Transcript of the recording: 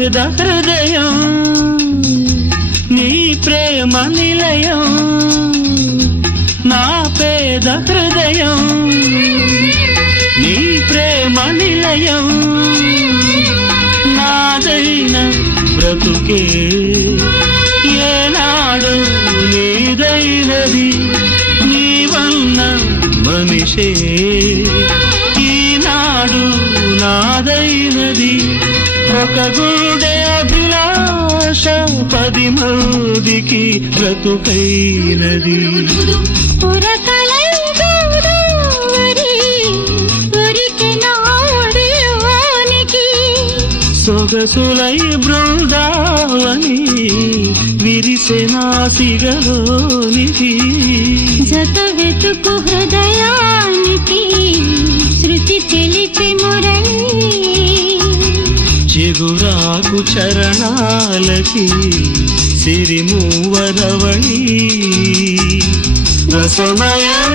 పేద హృదయం నీ ప్రేమ నిలయం నా పేద హృదయం నీ ప్రేమ నిలయం నాదైన బ్రతుకే ఏనాడు నీదైనది నీవన్న మనిషే ఈనాడు నాదైనది ఒక గుండె అభిలాష 10 మందికి బ్రతుకైనది సొగసులై బృందావని విరిసెనా సిగలోనికి జత వెతుకు హృదయానికి శృతి తెలిపి మురళి చిగురాకు చరణాలకి సిరిమూవరవళి రసమయం